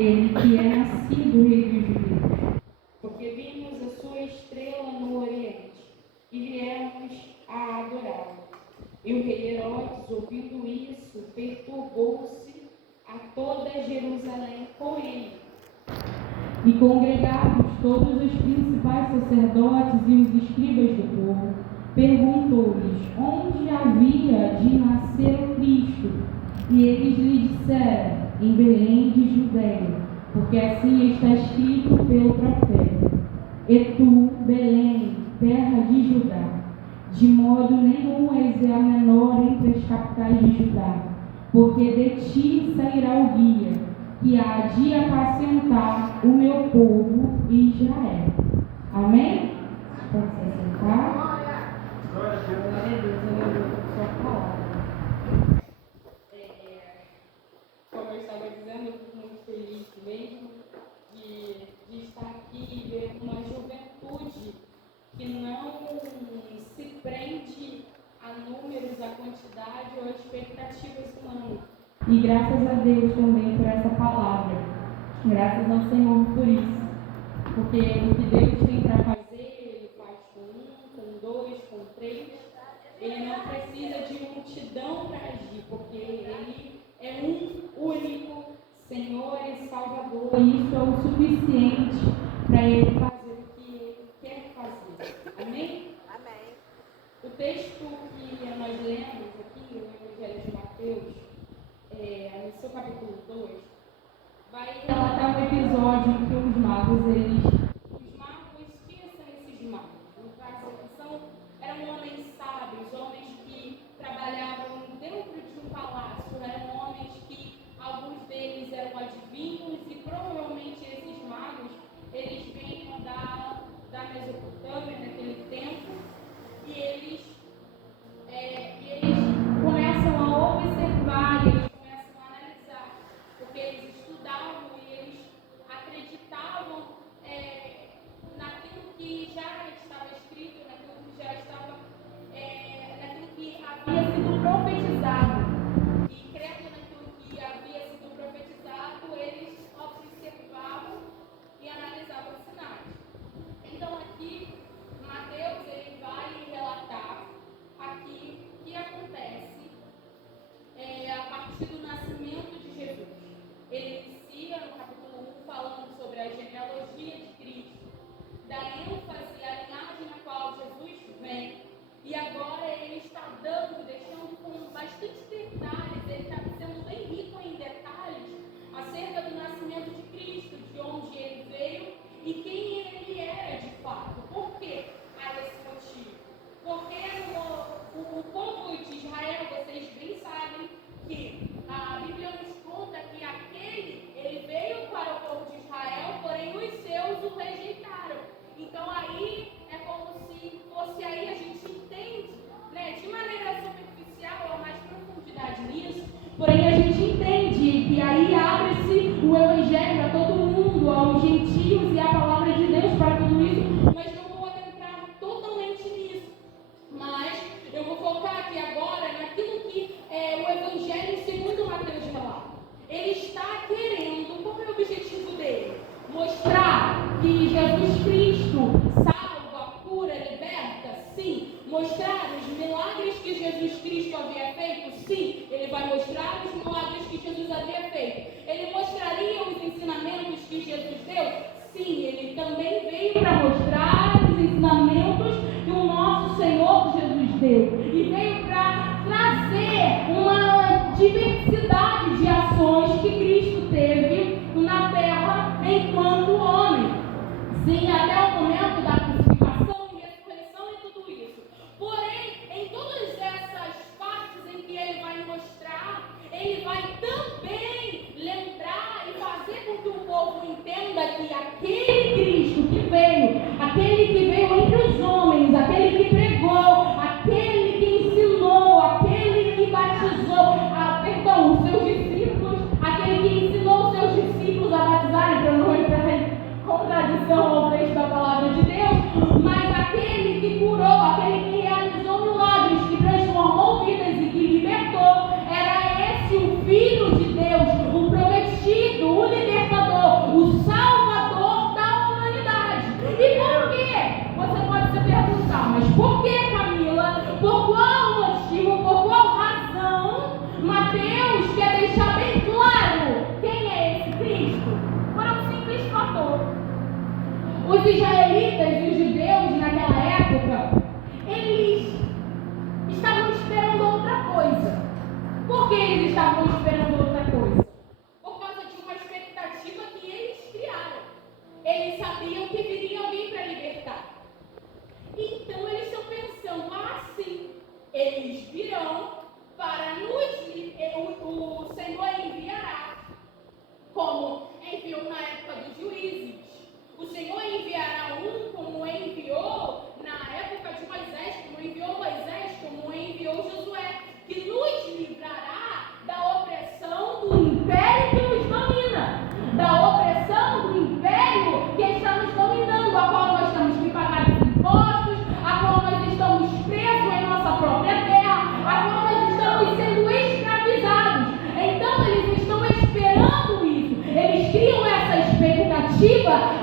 Ele que é nascido o Rei dos Judeus. Porque vimos a sua estrela no Oriente e viemos a adorá-lo. E o rei Herodes, ouvindo isso, perturbou-se a toda Jerusalém com ele. E congregados todos os principais sacerdotes e os escribas do povo, perguntou-lhes onde havia de nascer o Cristo. E eles lhe disseram: em Belém de Judeia, porque assim está escrito pelo profeta: e tu, Belém, terra de Judá, de modo nenhum és a menor entre as capitais de Judá, porque de ti sairá o guia, que há de apacentar o meu povo Israel. Amém? Pode se assentar. Glória a Deus, aleluia, por sua palavra. Como eu estava dizendo, eu fico muito feliz mesmo de estar aqui e ver uma juventude que não se prende a números, a quantidade ou a expectativas humanas. E graças a Deus também por essa palavra. Graças ao Senhor por isso. Porque o que Deus tem para fazer, Ele faz com um, com dois, com três. Ele não precisa de multidão para agir, porque Ele é um único Senhor e Salvador. E isso é o suficiente para Ele fazer o que Ele quer fazer. Amém? Amém. O texto que nós lemos aqui, o Evangelho de Mateus, no seu capítulo 2, vai relatar um episódio em que os magos, quem são esses magos? No caso, eram homens sábios, homens que trabalhavam dentro de um palácio, eram homens que alguns deles eram adivinhos e provavelmente esses magos, eles vinham da Mesopotâmia naquele tempo e eles começam a observar, eles começam a analisar, porque eles estudavam e eles acreditavam naquilo que já estava escrito, naquilo que já estava, naquilo que havia sido profetizado. E crendo naquilo que havia sido profetizado, eles observavam e analisavam os sinais. Então aqui, Mateus ele vai relatar aqui o que acontece a partir do nascimento de Jesus. Ele inicia no capítulo 1 falando sobre a genealogia de Cristo, da ênfase à linhagem na qual Jesus vem, e agora ele está deixando com bastante detalhes, ele está sendo bem rico em detalhes acerca do nascimento de Cristo, de onde ele veio e quem ele era de fato. Por que há esse motivo? Porque o povo de Israel, vocês bem sabem que a Bíblia nos conta que ele veio para o povo de Israel, porém os seus o rejeitaram. Então aí é como se fosse aí, a gente entende, né, de maneira superficial, há mais profundidade nisso, porém a gente entende que aí abre-se o Evangelho a todo mundo, aos gentios e a palavra de Deus para tudo isso, mas não vou adentrar totalmente nisso. Mas eu vou focar aqui agora naquilo que o Evangelho segundo Mateus relata. Ele está querendo, qual é o objetivo dele? Mostrar que Jesus Cristo salva, cura, liberta? Sim. Mostrar os milagres que Jesus Cristo havia feito? Sim. Ele vai mostrar os milagres que Jesus havia feito. Ele mostraria os ensinamentos que Jesus deu? Sim. Ele também veio para mostrar os ensinamentos que o nosso Senhor Jesus deu. E veio para trazer uma diversidade de ações que Cristo teve na terra enquanto homem. Sim, até o momento da crucificação e ressurreição e tudo isso. Porém, em todas essas partes em que ele vai mostrar, ele vai também lembrar e fazer com que o povo entenda que aquele Cristo que veio, aquele que veio entre os homens, aquele que pregou, aquele que ensinou, aquele que batizou, os seus discípulos, aquele que ensinou os seus discípulos a batizarem, para não entrar em contradição ao texto da palavra de Deus, mas aquele que curou, aquele que realizou milagres, que transformou vidas e que libertou, era esse o Filho de Deus, o prometido, o libertador Os israelitas e os judeus naquela época, eles estavam esperando outra coisa. Por que eles estavam esperando outra coisa? Por causa de uma expectativa que eles criaram. Eles sabiam que viria alguém para libertar. Então eles estão pensando, sim, eles virão para nos libertar. O Senhor enviará, como enviou na época dos juízes. O Senhor enviará como enviou na época de Moisés, como enviou Josué, que nos livrará da opressão do império que nos domina, da opressão do império que está nos dominando, a qual nós temos que pagar os impostos, a qual nós estamos presos em nossa própria terra, a qual nós estamos sendo escravizados. Então eles estão esperando isso, eles criam essa expectativa